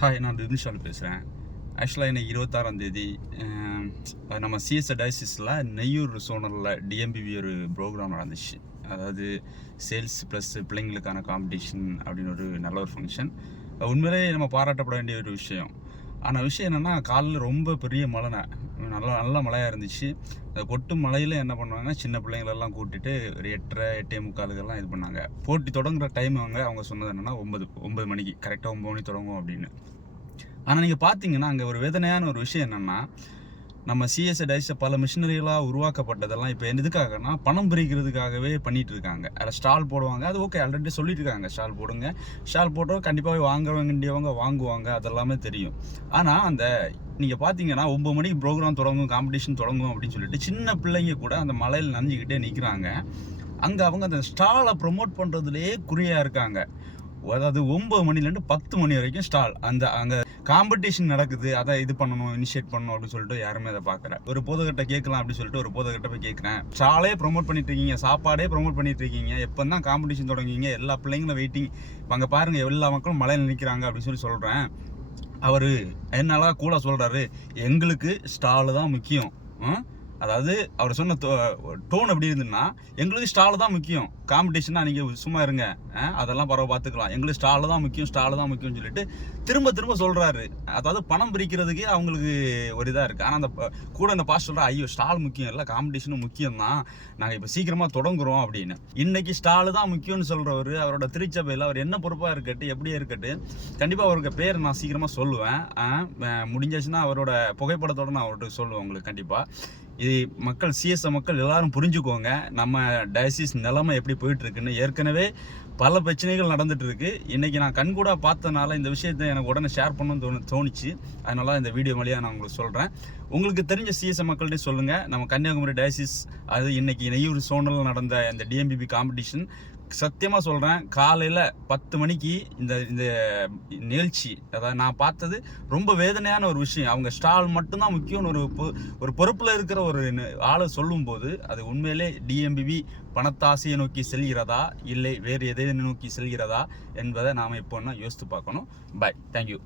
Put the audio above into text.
Hi, நான் விபின்ஷால் பேசுகிறேன். ஆக்சுவலாக இன்னைக்கு 26ஆம் தேதி நம்ம சிஎஸ்ஐ டயசிஸில் நெய்யூர் சோனலில் டிஎம்பிபி ஒரு ப்ரோக்ராம் நடந்துச்சு. அதாவது சேல்ஸ் ப்ளஸ் பிள்ளைங்களுக்கான காம்படிஷன் அப்படின்னு ஒரு நல்ல ஒரு ஃபங்க்ஷன். உண்மையிலே நம்ம பாராட்டப்பட வேண்டிய ஒரு விஷயம். ஆனால் விஷயம் என்னென்னா, காலையில் ரொம்ப பெரிய மழை, நல்ல மழையாக இருந்துச்சு. அந்த கொட்டும் மழையில் என்ன பண்ணுவாங்க, சின்ன பிள்ளைங்களெல்லாம் கூட்டிட்டு ஒரு 8:30 8:45 இது பண்ணாங்க. போட்டி தொடங்குற டைம் அவங்க சொன்னது என்னென்னா 9 மணிக்கு கரெக்டாக 9 மணி தொடங்கும் அப்படின்னு. ஆனால் நீங்கள் பார்த்தீங்கன்னா, அங்கே ஒரு வேதனையான ஒரு விஷயம் என்னென்னா, நம்ம சிஎஸ்ஐ டயசிஸை பல மிஷினரிகளாக உருவாக்கப்பட்டதெல்லாம் இப்போ எதுக்காகனா பணம் பிரிக்கிறதுக்காகவே பண்ணிகிட்டு இருக்காங்க. அதில் ஸ்டால் போடுவாங்க, அது ஓகே, ஆல்ரெடி சொல்லிட்டு இருக்காங்க ஸ்டால் போடுங்க, ஸ்டால் போட்டோம் கண்டிப்பாக வாங்க வேண்டியவங்க வாங்குவாங்க, அதெல்லாமே தெரியும். ஆனால் அந்த நீங்கள் பார்த்தீங்கன்னா 9 மணிக்கு ப்ரோக்ராம் தொடங்கும், காம்படிஷன் தொடங்கும் அப்படின்னு சொல்லிட்டு சின்ன பிள்ளைங்க கூட அந்த மலையில் நனைஞ்சிக்கிட்டே நிற்கிறாங்க. அங்கே அவங்க அந்த ஸ்டாலை ப்ரொமோட் பண்ணுறதுலேயே குறியாக இருக்காங்க. அதாவது 9 மணிலேருந்து 10 மணி வரைக்கும் ஸ்டால். அங்கே காம்படிஷன் நடக்குது, அதை இது பண்ணணும், இனிஷியேட் பண்ணணும் அப்படின்னு சொல்லிட்டு யாருமே அதை பார்க்கல. ஒரு போதகட்ட கேட்கலாம் அப்படின்னு சொல்லிட்டு ஒரு போதகட்ட போய் கேட்குறேன். ஸ்டாலே ப்ரொமோட் பண்ணிட்டு இருக்கீங்க, சாப்பாடே ப்ரொமோட் பண்ணிட்டு இருக்கீங்க, எப்போ தான் காம்படிஷன் தொடங்குவீங்க? எல்லா பிள்ளைங்களும் வெயிட்டிங், அங்கே பாருங்கள் எல்லா மக்களும் மலையில் நிற்கிறாங்க அப்படின்னு சொல்கிறேன். அவர் என்னால கூட சொல்கிறாரு, எங்களுக்கு ஸ்டாலு தான் முக்கியம். அதாவது அவர் சொன்ன டோன் எப்படி இருந்துன்னா, எங்களுக்கு ஸ்டால் தான் முக்கியம், காம்படிஷனாக நீங்கள் சும்மா இருங்க, அதெல்லாம் பரவ பார்த்துக்கலாம், எங்களுக்கு ஸ்டால் தான் முக்கியம், ஸ்டால் தான் முக்கியம்னு சொல்லிட்டு திரும்ப சொல்கிறாரு. அதாவது பணம் பிரிக்கிறதுக்கே அவங்களுக்கு ஒரு இதாக இருக்குது. ஆனால் அந்த கூட அந்த பாஸ்டர் சொல்கிறா, ஐயோ ஸ்டால் முக்கியம் இல்லை, காம்படிஷனும் முக்கியம் தான், நாங்கள் இப்போ சீக்கிரமாக தொடங்குறோம் அப்படின்னு. இன்னைக்கு ஸ்டால் தான் முக்கியம்னு சொல்கிறவர், அவரோட திருச்சபையில் அவர் என்ன பொறுப்பாக இருக்கட்டும், எப்படியே இருக்கட்டும், கண்டிப்பாக அவருக்கு பேர் நான் சீக்கிரமாக சொல்லுவேன். முடிஞ்சாச்சுன்னா அவரோட புகைப்படத்தோடு நான் அவர்கிட்ட சொல்லுவேன் உங்களுக்கு கண்டிப்பாக. இது மக்கள், சிஎஸ்ஐ மக்கள் எல்லாரும் புரிஞ்சுக்கோங்க, நம்ம டயசிஸ் நிலைமை எப்படி போயிட்டுருக்குன்னு. ஏற்கனவே பல பிரச்சனைகள் நடந்துட்டு இருக்கு. இன்றைக்கி நான் கண்கூட பார்த்தனால இந்த விஷயத்தை எனக்கு உடனே ஷேர் பண்ணணும்னு தோணுச்சு. அதனால இந்த வீடியோ வழியாக நான் உங்களுக்கு சொல்கிறேன். உங்களுக்கு தெரிஞ்ச சிஎஸ்ஐ மக்கள்கிட்ட சொல்லுங்கள். நம்ம கன்னியாகுமரி டயசிஸ், அது இன்றைக்கி நெய்யூர் சோனலில் நடந்த இந்த டிஎம்பிபி காம்படிஷன், சத்தியமாக சொல்கிறேன், காலையில் 10 மணிக்கு இந்த நிகழ்ச்சி, அதாவது நான் பார்த்தது ரொம்ப வேதனையான ஒரு விஷயம். அவங்க ஸ்டால் மட்டும்தான் முக்கியம்னு ஒரு பொறுப்பில் இருக்கிற ஒரு ஆளை சொல்லும்போது, அது உண்மையிலே டிஎம்பிபி பணத்தாசையை நோக்கி செல்கிறதா இல்லை வேறு எதை நோக்கி செல்கிறதா என்பதை நாம் இப்போ யோசித்து பார்க்கணும். பாய், தேங்க்யூ.